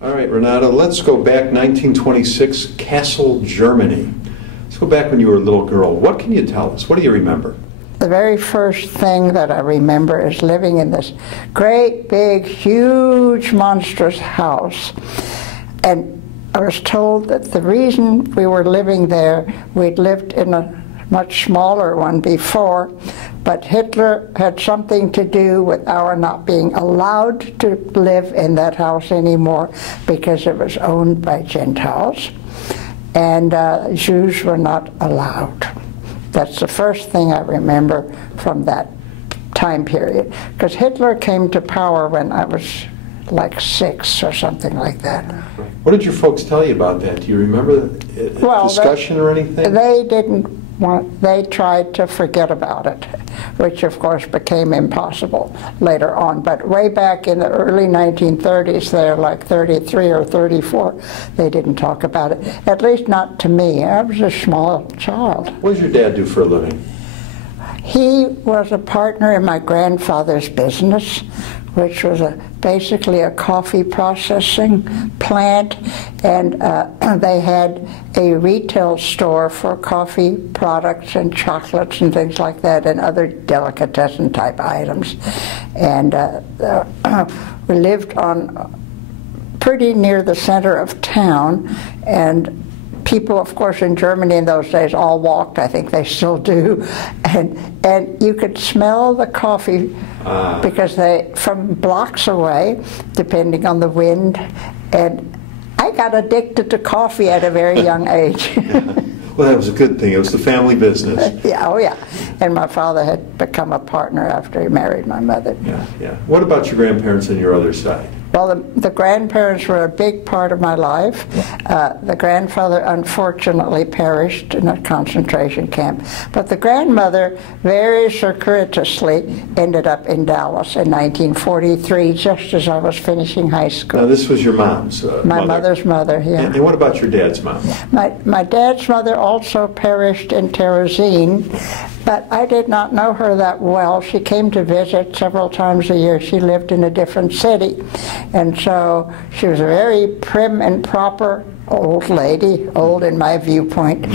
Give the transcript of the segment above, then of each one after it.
All right, Renate, let's go back 1926, Kassel, Germany. Let's go back when you were a little girl. What can you tell us? What do you remember? The very first thing that I remember is living in this great, big, huge, monstrous house. And I was told that the reason we were living there, we'd lived in a much smaller one before, but Hitler had something to do with our not being allowed to live in that house anymore because it was owned by Gentiles, and Jews were not allowed. That's the first thing I remember from that time period, because Hitler came to power when I was like 6 or something like that. What did your folks tell you about that? Do you remember discussion or anything? They didn't want, they tried to forget about it, which of course became impossible later on. But way back in the early 1930s, they're like 33 or 34, they didn't talk about it. At least not to me. I was a small child. What does your dad do for a living? He was a partner in my grandfather's business, which was basically a coffee processing plant, and they had a retail store for coffee products and chocolates and things like that, and other delicatessen type items. And we lived on pretty near the center of town, and people, of course, in Germany in those days all walked. I think they still do, and you could smell the coffee because they from blocks away, depending on the wind. And I got addicted to coffee at a very young age. Well, that was a good thing. It was the family business. Yeah, oh yeah. And my father had become a partner after he married my mother. Yeah, yeah. What about your grandparents on your other side? Well, the grandparents were a big part of my life. The grandfather unfortunately perished in a concentration camp. But the grandmother, very circuitously, ended up in Dallas in 1943, just as I was finishing high school. Now, this was your mom's My mother's mother, yeah. And what about your dad's mom? My dad's mother also perished in Terezin, but I did not know her that well. She came to visit several times a year. She lived in a different city. And so she was a very prim and proper old lady, old in my viewpoint,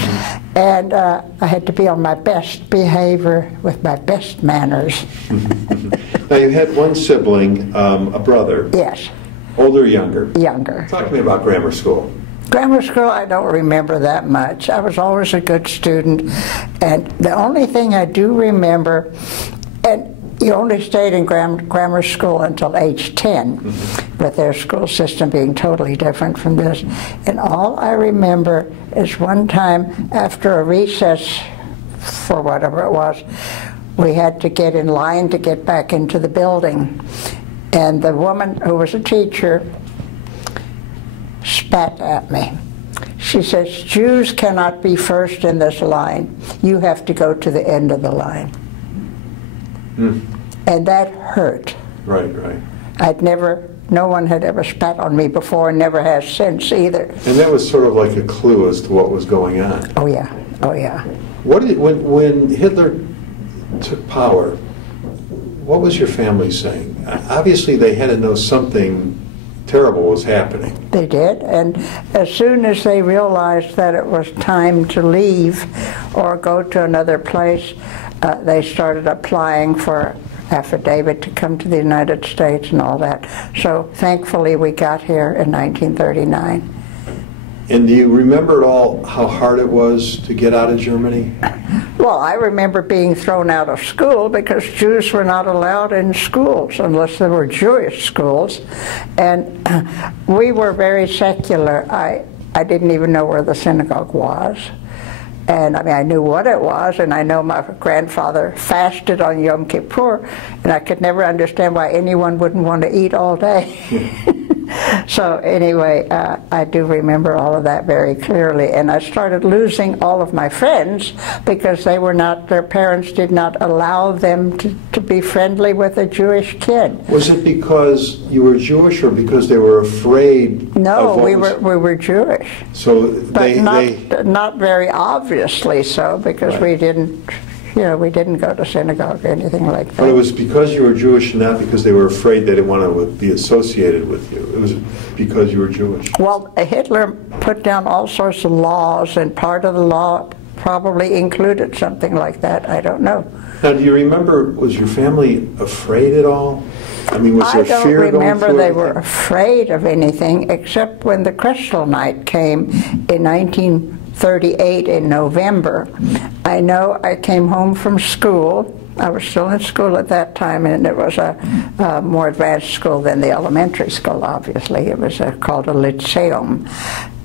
and I had to be on my best behavior with my best manners. Now, you had one sibling, a brother. Yes. Older or younger? Younger. Talk to me about grammar school. Grammar school, I don't remember that much. I was always a good student, and the only thing I do remember, and you only stayed in grammar school until age 10, with their school system being totally different from this. And all I remember is one time after a recess, for whatever it was, we had to get in line to get back into the building. And the woman who was a teacher spat at me. She says, "Jews cannot be first in this line. You have to go to the end of the line." And that hurt. Right, right. No one had ever spat on me before, and never has since either. And that was sort of like a clue as to what was going on. Oh yeah, oh yeah. When Hitler took power, what was your family saying? Obviously they had to know something terrible was happening. They did, and as soon as they realized that it was time to leave or go to another place, they started applying for affidavit to come to the United States and all that. So thankfully we got here in 1939. And do you remember at all how hard it was to get out of Germany? Well, I remember being thrown out of school because Jews were not allowed in schools unless they were Jewish schools. And we were very secular. I didn't even know where the synagogue was. And I mean, I knew what it was, and I know my grandfather fasted on Yom Kippur, and I could never understand why anyone wouldn't want to eat all day. So anyway, I do remember all of that very clearly, and I started losing all of my friends because their parents did not allow them to be friendly with a Jewish kid. Was it because you were Jewish or because they were afraid? No, we were Jewish. So but not very obviously so, because we didn't we didn't go to synagogue or anything like that. But it was because you were Jewish and not because they were afraid they didn't want to be associated with you. It was because you were Jewish. Well, Hitler put down all sorts of laws, and part of the law probably included something like that. I don't know. Now, do you remember, was your family afraid at all? I mean, was there fear going through I don't remember they were everything? afraid of anything, except when the Kristallnacht came in 1938 in November. I know I came home from school. I was still in school at that time, and it was a more advanced school than the elementary school, obviously. It was called a lyceum.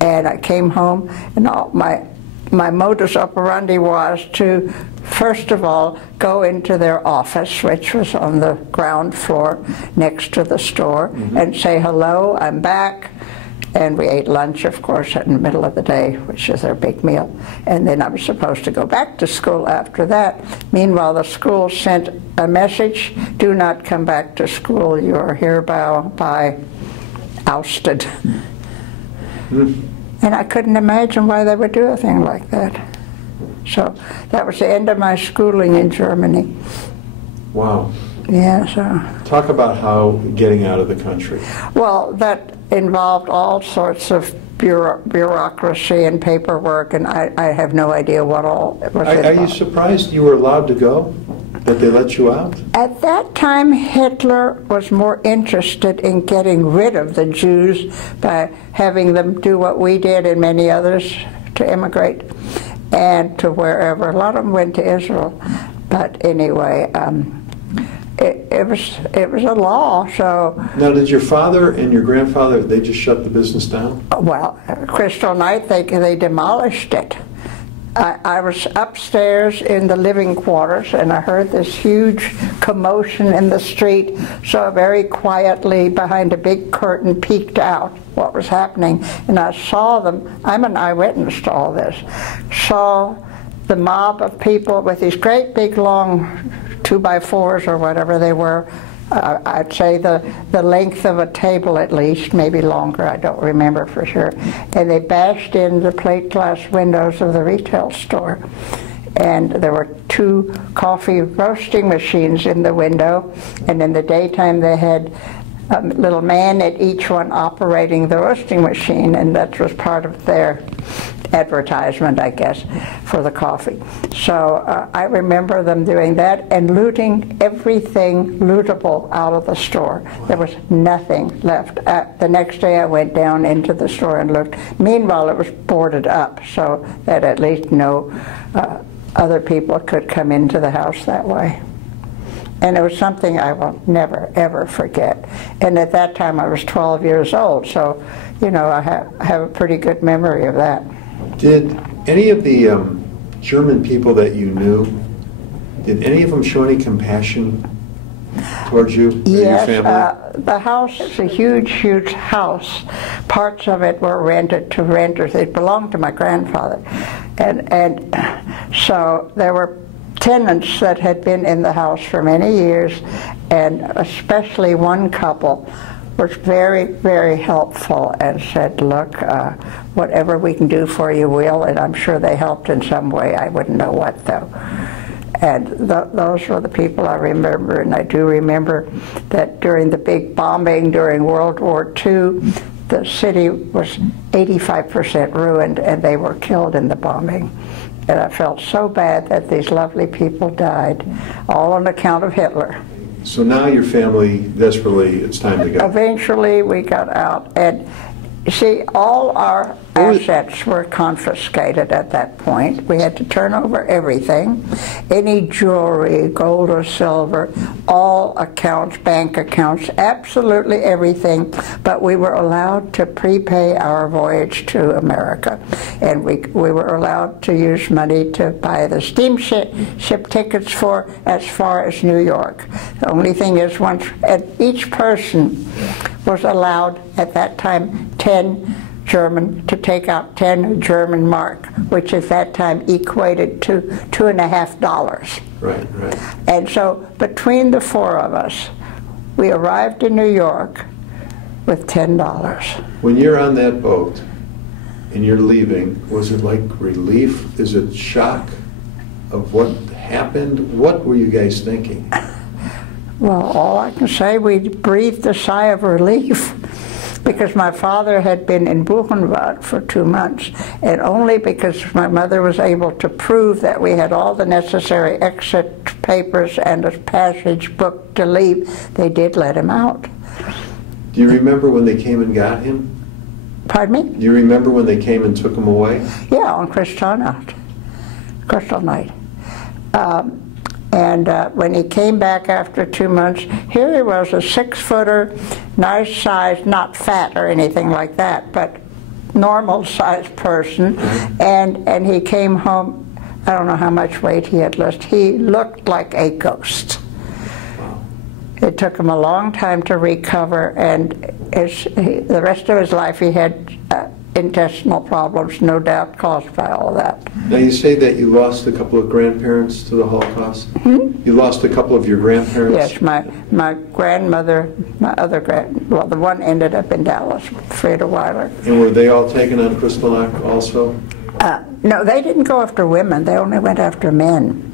And I came home, and all my modus operandi was to, first of all, go into their office, which was on the ground floor next to the store, and say, hello, I'm back. And we ate lunch, of course, in the middle of the day, which is their big meal. And then I was supposed to go back to school after that. Meanwhile, the school sent a message, do not come back to school, you are hereby ousted. And I couldn't imagine why they would do a thing like that. So that was the end of my schooling in Germany. Wow. Yeah, so. Talk about how getting out of the country. Well, that involved all sorts of bureaucracy and paperwork, and I have no idea what all was involved. Are you surprised you were allowed to go? That they let you out? At that time, Hitler was more interested in getting rid of the Jews by having them do what we did and many others, to immigrate and to wherever. A lot of them went to Israel. But anyway, it was a law, so... Now, did your father and your grandfather, they just shut the business down? Well, Kristallnacht, they demolished it. I was upstairs in the living quarters, and I heard this huge commotion in the street, so I very quietly, behind a big curtain, peeked out what was happening, and I saw them. I'm an eyewitness to all this. Saw the mob of people with these great big long 2x4s or whatever they were. I'd say the length of a table at least, maybe longer, I don't remember for sure. And they bashed in the plate glass windows of the retail store. And there were 2 coffee roasting machines in the window, and in the daytime they had a little man at each one operating the roasting machine, and that was part of their advertisement, I guess, for the coffee. So I remember them doing that and looting everything lootable out of the store. There was nothing left. The next day I went down into the store and looked. Meanwhile, it was boarded up so that at least no other people could come into the house that way. And it was something I will never, ever forget. And at that time I was 12 years old, so, I have a pretty good memory of that. Did any of the German people that you knew, did any of them show any compassion towards you or your family? The house is a huge, huge house. Parts of it were rented to renters. It belonged to my grandfather. And so there were tenants that had been in the house for many years, and especially one couple was very, very helpful and said, look, whatever we can do for you, we'll, and I'm sure they helped in some way. I wouldn't know what, though. And those were the people I remember, and I do remember that during the big bombing during World War II, the city was 85% ruined, and they were killed in the bombing. And I felt so bad that these lovely people died, all on account of Hitler. So now your family, desperately, it's time to go. Eventually we got out, and you see, all our assets were confiscated at that point. We had to turn over everything, any jewelry, gold or silver, all accounts, bank accounts, absolutely everything, but we were allowed to prepay our voyage to America. And we were allowed to use money to buy the steamship tickets for as far as New York. The only thing is, each person was allowed at that time to take out 10 German mark, which at that time equated to $2.50. Right. And so between the 4 of us, we arrived in New York with $10. When you're on that boat and you're leaving, was it like relief? Is it shock of what happened? What were you guys thinking? Well, all I can say, we breathed a sigh of relief because my father had been in Buchenwald for 2 months, and only because my mother was able to prove that we had all the necessary exit papers and a passage book to leave, they did let him out. Do you remember when they came and got him? Pardon me? Do you remember when they came and took him away? Yeah, on Kristallnacht. Kristallnacht. When he came back after 2 months, here he was, a 6-footer, nice size, not fat or anything like that, but normal sized person. And he came home, I don't know how much weight he had lost. He looked like a ghost. It took him a long time to recover, and the rest of his life he had intestinal problems, no doubt caused by all that. Now you say that you lost a couple of grandparents to the Holocaust? You lost a couple of your grandparents? Yes, my grandmother, my other well, the one ended up in Dallas, Freda Weiler. And were they all taken on Kristallnacht also? No, they didn't go after women, they only went after men.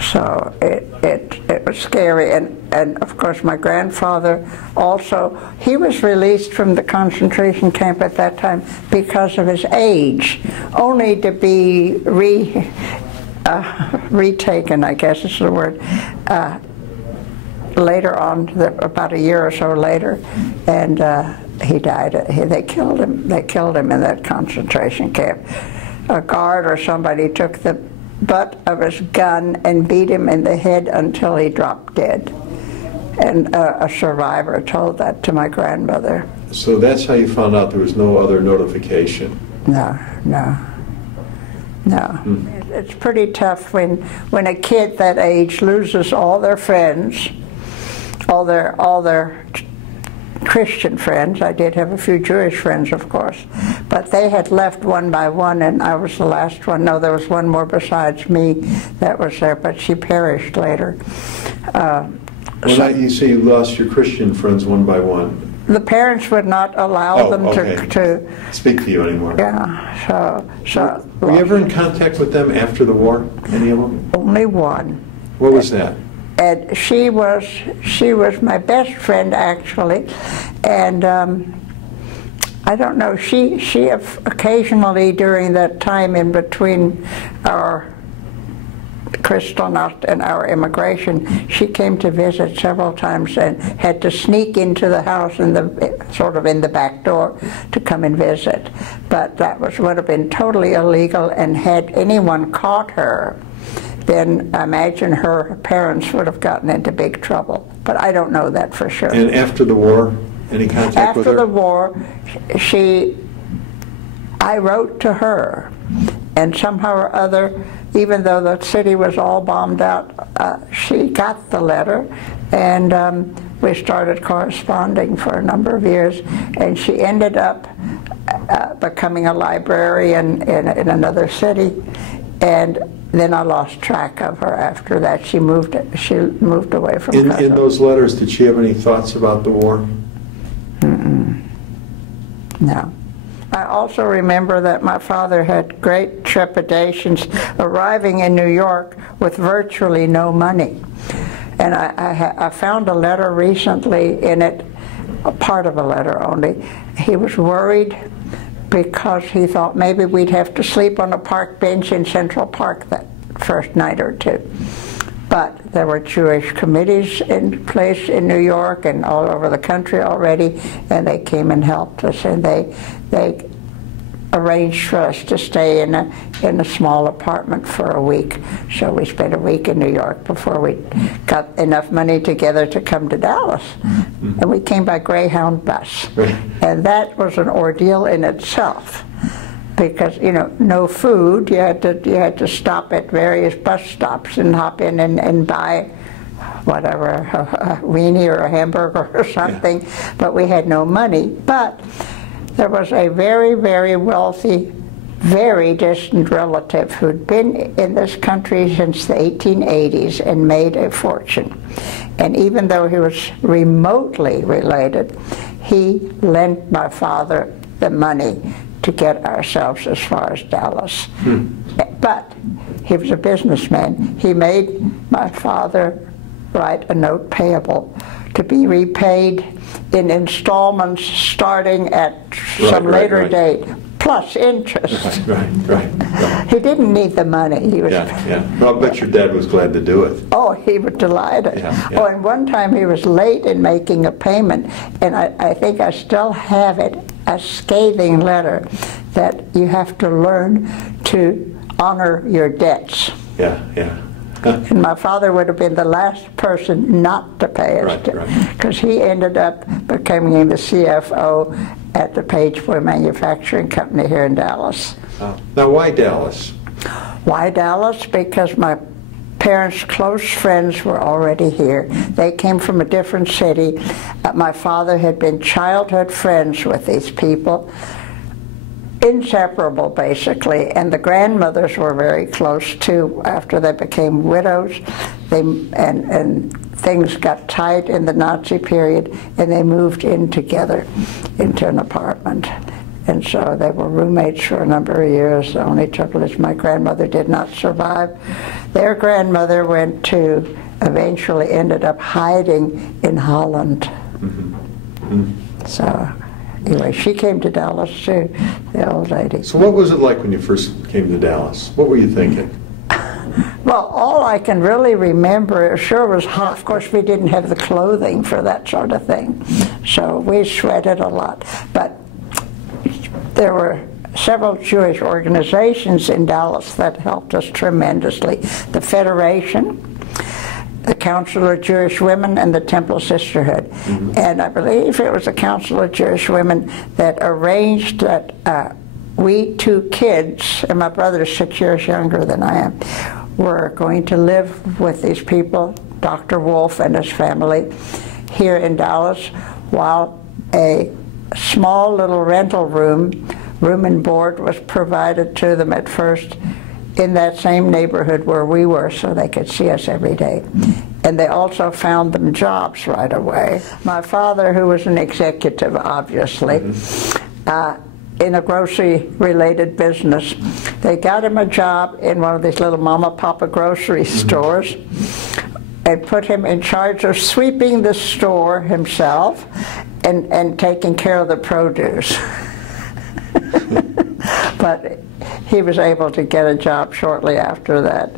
So it was scary, and of course my grandfather also, he was released from the concentration camp at that time because of his age, only to be retaken, I guess is the word, later on, about a year or so later, and he died. They killed him. They killed him in that concentration camp. A guard or somebody took the butt of his gun and beat him in the head until he dropped dead. And a survivor told that to my grandmother. So that's how you found out there was no other notification? No. It's pretty tough when a kid that age loses all their friends, all their Christian friends. I did have a few Jewish friends, of course, but they had left one by one, and I was the last one. No, there was one more besides me that was there, but she perished later. You say you lost your Christian friends one by one. The parents would not allow them to speak to you anymore. Yeah, so were you ever in contact with them after the war? Any of them? Only one. What was that? And she was my best friend, actually, and I don't know, she occasionally during that time in between our Kristallnacht and our immigration, she came to visit several times and had to sneak into the house in the back door to come and visit. But that would have been totally illegal, and had anyone caught her, then I imagine her parents would have gotten into big trouble. But I don't know that for sure. And after the war, any contact with her? After the war, I wrote to her, and somehow or other, even though the city was all bombed out, she got the letter, and we started corresponding for a number of years, and she ended up becoming a librarian in another city, and then I lost track of her after that. She moved away from Kassel. In those letters, did she have any thoughts about the war? No. I also remember that my father had great trepidations arriving in New York with virtually no money. And I found a letter recently in it, a part of a letter only. He was worried because he thought maybe we'd have to sleep on a park bench in Central Park that first night or two. But there were Jewish committees in place in New York and all over the country already, and they came and helped us, and they arranged for us to stay in a small apartment for a week. So we spent a week in New York before we got enough money together to come to Dallas. And we came by Greyhound bus. And that was an ordeal in itself, because, you know, no food. You had to stop at various bus stops and hop in and buy whatever, a weenie or a hamburger or something. Yeah. But we had no money. But there was a very, very wealthy, very distant relative who'd been in this country since the 1880s and made a fortune. And even though he was remotely related, he lent my father the money to get ourselves as far as Dallas. But he was a businessman. He made my father write a note payable to be repaid in installments starting at some later date, plus interest. Right. He didn't need the money. He was. Yeah. Well, I bet your dad was glad to do it. Oh, he was delighted. Yeah. Oh, and one time he was late in making a payment, and I think I still have it, a scathing letter that you have to learn to honor your debts. Yeah. And my father would have been the last person not to pay his debt, because he ended up becoming the CFO at the Pageboy Manufacturing Company here in Dallas. Now, why Dallas? Why Dallas? Because my parents' close friends were already here. They came from a different city. My father had been childhood friends with these people, inseparable basically, and the grandmothers were very close too after they became widows. And things got tight in the Nazi period, and they moved in together into an apartment. And so they were roommates for a number of years. The only trouble is my grandmother did not survive. Their grandmother eventually ended up hiding in Holland. So anyway, she came to Dallas too, the old lady. So what was it like when you first came to Dallas? What were you thinking? Well, all I can really remember, it sure was hot. Of course, we didn't have the clothing for that sort of thing, so we sweated a lot. But there were several Jewish organizations in Dallas that helped us tremendously. The Federation, the Council of Jewish Women, and the Temple Sisterhood. And I believe it was the Council of Jewish Women that arranged that we two kids, and my brother is 6 years younger than I am, were going to live with these people, Dr. Wolf and his family, here in Dallas, while a small little rental room and board was provided to them at first in that same neighborhood where we were, so they could see us every day. And they also found them jobs right away. My father, who was an executive, obviously, in a grocery-related business, they got him a job in one of these little mama-papa grocery stores and put him in charge of sweeping the store himself and taking care of the produce. But he was able to get a job shortly after that,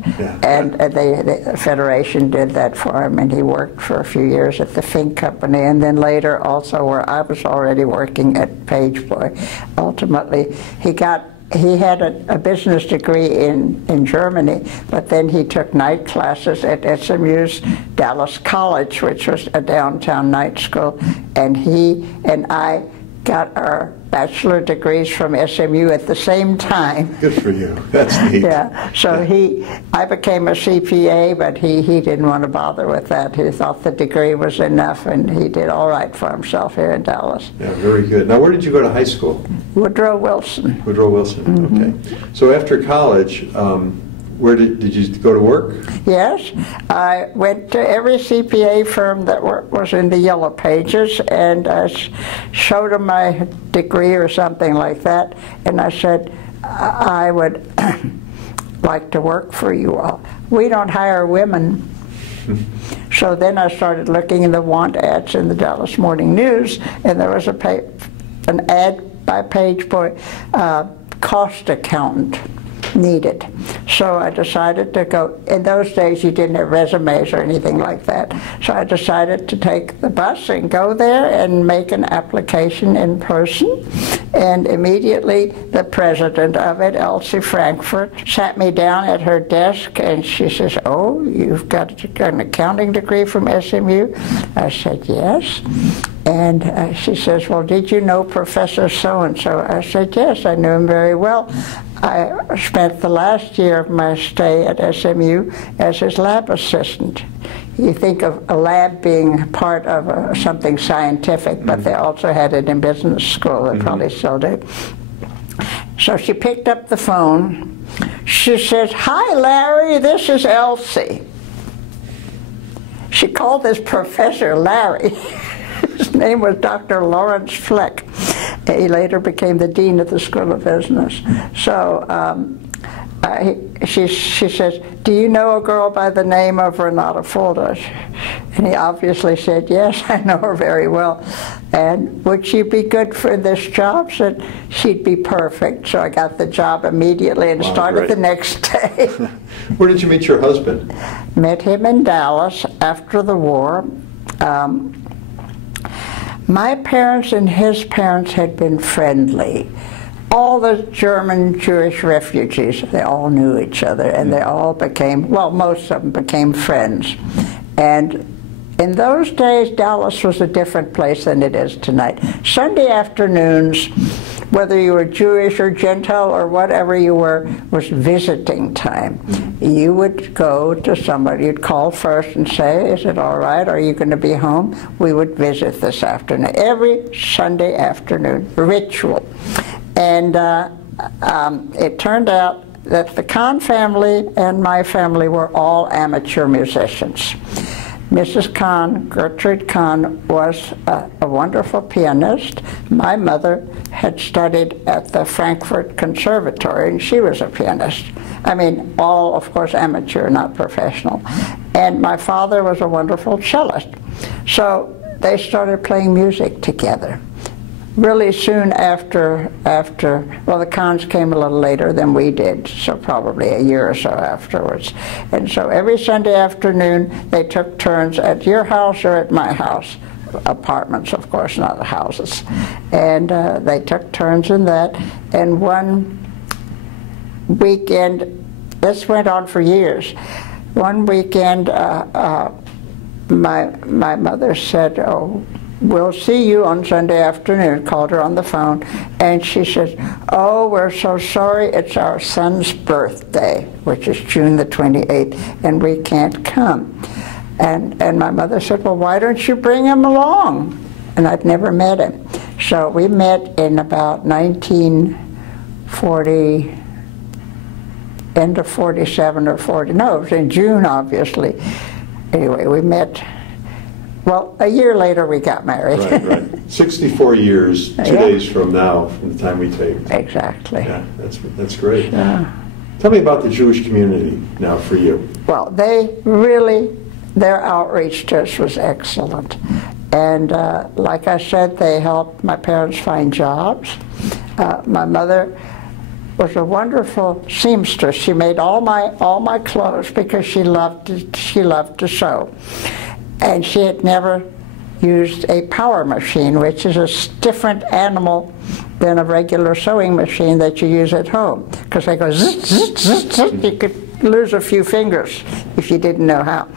and the Federation did that for him, and he worked for a few years at the Fink Company, and then later also where I was already working at Pageboy. Ultimately, he had a business degree in Germany, but then he took night classes at SMU's Dallas College, which was a downtown night school, and he and I got our bachelor degrees from SMU at the same time. Good for you. That's neat. Yeah. So I became a CPA, but he didn't want to bother with that. He thought the degree was enough, and he did all right for himself here in Dallas. Yeah, very good. Now, where did you go to high school? Woodrow Wilson. Woodrow Wilson. Okay. So after college, where did you go to work? Yes, I went to every CPA firm that was in the Yellow Pages, and I showed them my degree or something like that, and I said, I would like to work for you all. We don't hire women. So then I started looking in the want ads in the Dallas Morning News, and there was an ad by Pageboy, cost accountant needed. So I decided to go. In those days you didn't have resumes or anything like that. So I decided to take the bus and go there and make an application in person. And immediately the president of it, Elsie Frankfurt, sat me down at her desk and she says, "Oh, you've got an accounting degree from SMU?" I said, "Yes." And she says, "Well, did you know Professor so-and-so?" I said, "Yes, I knew him very well. I spent the last year of my stay at SMU as his lab assistant." You think of a lab being part of something scientific, but they also had it in business school. They probably still do. So she picked up the phone. She says, "Hi, Larry, this is Elsie." She called this professor Larry. His name was Dr. Lawrence Fleck. He later became the dean of the School of Business. So she says, "Do you know a girl by the name of Renate Kahn?" And he obviously said, "Yes, I know her very well." And would she be good for this job? Said she'd be perfect. So I got the job immediately and started the next day. Where did you meet your husband? Met him in Dallas after the war. My parents and his parents had been friendly. All the German Jewish refugees, they all knew each other, and they all became, well, most of them became friends. And in those days, Dallas was a different place than it is tonight. Sunday afternoons, whether you were Jewish or Gentile or whatever you were, was visiting time. You would go to somebody, you'd call first and say, "Is it all right? Are you going to be home? We would visit this afternoon." Every Sunday afternoon, ritual. And it turned out that the Kahn family and my family were all amateur musicians. Mrs. Kahn, Gertrude Kahn, was a wonderful pianist. My mother had studied at the Frankfurt Conservatory, and she was a pianist. I mean, all, of course, amateur, not professional. And my father was a wonderful cellist. So they started playing music together. Really soon after, well, the Kahns came a little later than we did, so probably a year or so afterwards. And so every Sunday afternoon, they took turns at your house or at my house. Apartments, of course, not houses. And they took turns in that. And one weekend, this went on for years. One weekend, my mother said, "Oh, we'll see you on Sunday afternoon," called her on the phone, and she says, "Oh, we're so sorry, it's our son's birthday," which is June the 28th, "and we can't come." And my mother said, "Well, why don't you bring him along?" And I'd never met him. So we met in about 1940, end of 47 or 40, no, it was in June, obviously. Anyway, we met. Well, a year later we got married. Right. 64 years, 2 days from now, from the time we taped. Exactly. Yeah, that's great. Tell me about the Jewish community now for you. Well, they really, their outreach to us was excellent. And like I said, they helped my parents find jobs. My mother was a wonderful seamstress. She made all my clothes because she loved to sew. And she had never used a power machine, which is a different animal than a regular sewing machine that you use at home. Because they go zzz, zzz, zzz, zzz. You could lose a few fingers if you didn't know how.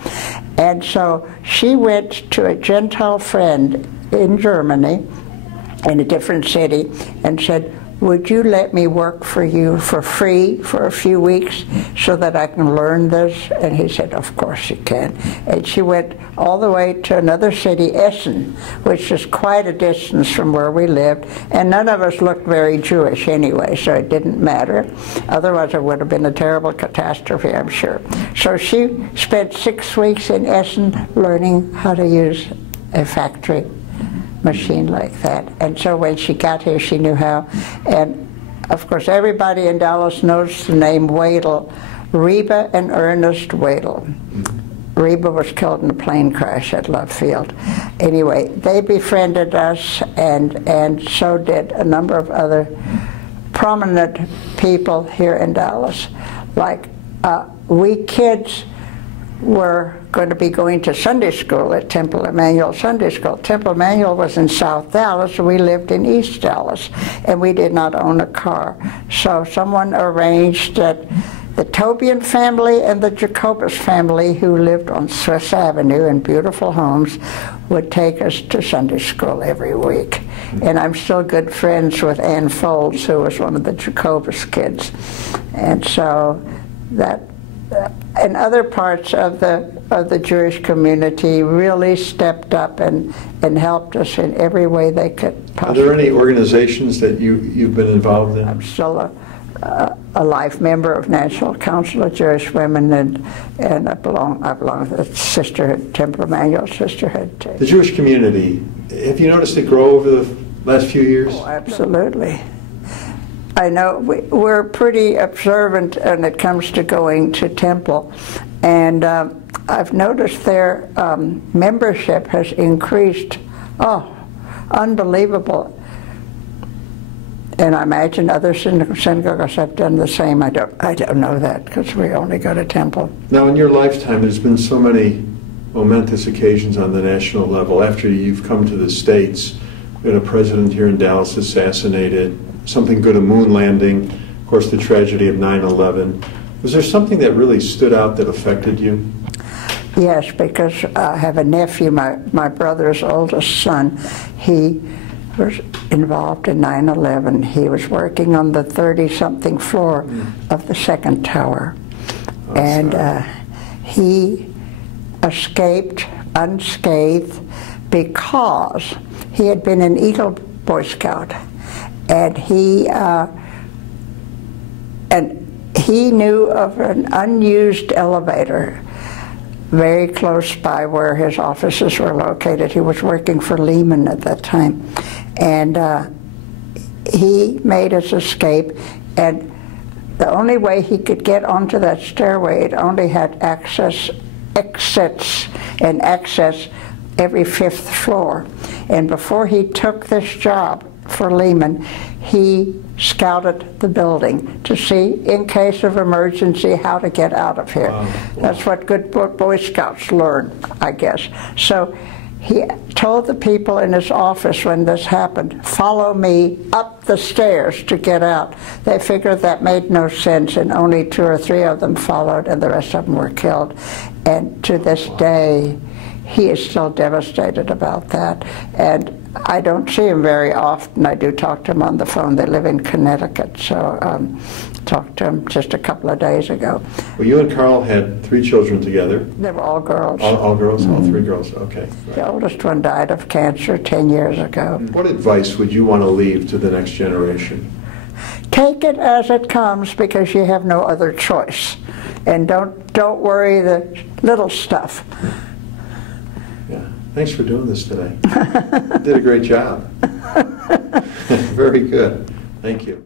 And so she went to a Gentile friend in Germany, in a different city, and said, "Would you let me work for you for free for a few weeks so that I can learn this?" And he said, "Of course you can." And she went all the way to another city, Essen, which is quite a distance from where we lived, and none of us looked very Jewish anyway, so it didn't matter. Otherwise it would have been a terrible catastrophe, I'm sure. So she spent 6 weeks in Essen learning how to use a factory machine like that. And so when she got here, she knew how. And of course, everybody in Dallas knows the name Wadel, Reba and Ernest Wadel. Reba was killed in a plane crash at Love Field. Anyway, they befriended us, and so did a number of other prominent people here in Dallas. Like, we kids were going to be going to Sunday school at Temple Emmanuel Sunday School. Temple Emmanuel was in South Dallas, we lived in East Dallas, and we did not own a car. So someone arranged that the Tobian family and the Jacobus family, who lived on Swiss Avenue in beautiful homes, would take us to Sunday school every week. And I'm still good friends with Ann Folds, who was one of the Jacobus kids. And so that, and other parts of the Jewish community really stepped up and helped us in every way they could possibly. Are there any organizations that you've been involved in? I'm still a life member of National Council of Jewish Women, and I belong to the Sisterhood, Temple Emmanuel Sisterhood. The Jewish community, have you noticed it grow over the last few years? Oh, absolutely. I know we're pretty observant when it comes to going to temple, and I've noticed their membership has increased. Oh, unbelievable. And I imagine other synagogues have done the same. I don't know that because we only go to temple. Now, in your lifetime, there's been so many momentous occasions on the national level. After you've come to the States, we had a president here in Dallas assassinated, something good, a moon landing, of course the tragedy of 9/11. Was there something that really stood out that affected you? Yes, because I have a nephew, my brother's oldest son. He was involved in 9/11. He was working on the 30-something floor of the second tower. Oh, and he escaped unscathed because he had been an Eagle Boy Scout. And he knew of an unused elevator very close by where his offices were located. He was working for Lehman at that time. And he made his escape, and the only way he could get onto that stairway, it only had exits and access every 5th floor. And before he took this job for Lehman, he scouted the building to see, in case of emergency, how to get out of here. Wow. That's what good Boy Scouts learn, I guess. So he told the people in his office when this happened, follow me up the stairs to get out. They figured that made no sense, and only 2 or 3 of them followed, and the rest of them were killed. And to this day, he is still devastated about that. And I don't see him very often. I do talk to him on the phone. They live in Connecticut, so talked to him just a couple of days ago. Well, you and Carl had 3 children together. They were all girls. All girls? All 3 girls, okay. Right. The oldest one died of cancer 10 years ago. What advice would you want to leave to the next generation? Take it as it comes, because you have no other choice. And don't worry the little stuff. Yeah. Thanks for doing this today. You did a great job. Very good. Thank you.